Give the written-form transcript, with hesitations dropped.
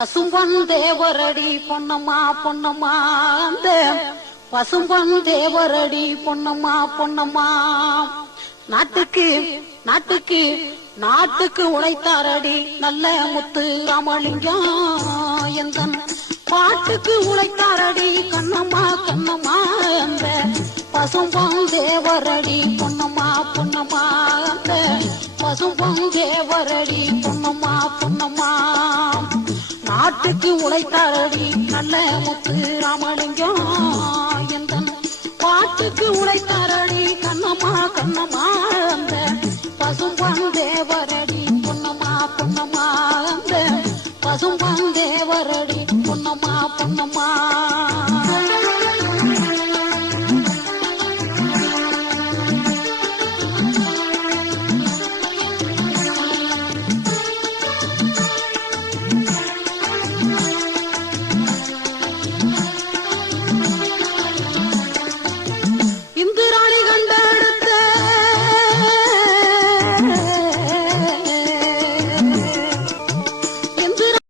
பசும்பொன் தேவரடி பொன்னம்மா பொன்னம்மா அந்த பசும்பொன் தேவரடி பொன்னம்மா பொன்னம்மா நாட்டுக்கு நாட்டுக்கு நாட்டுக்கு உழைத்தாரடி நல்ல முத்து ராமலிங்கம் எந்த பாட்டுக்கு உழைத்தாரடி கண்ணம்மா கண்ணம்மா அந்த பசும்பொன் தேவரடி பொன்னம்மா பொன்னம்மா அந்த பசும்பொன் தேவரடி பொன்னம்மா பொன்னம்மா நாட்டுக்கு உழைத்தாரடி நல்ல முத்து ராமலிங்கம் எந்த பாட்டுக்கு உழைத்தாரடி கண்ணம்மா கண்ணம்மா அந்த பசும்பொன் தேவரடி பொன்னம்மா பொன்னம்மா அந்த பசும்பொன் தேவரடி பொன்னம்மா பொன்னம்மா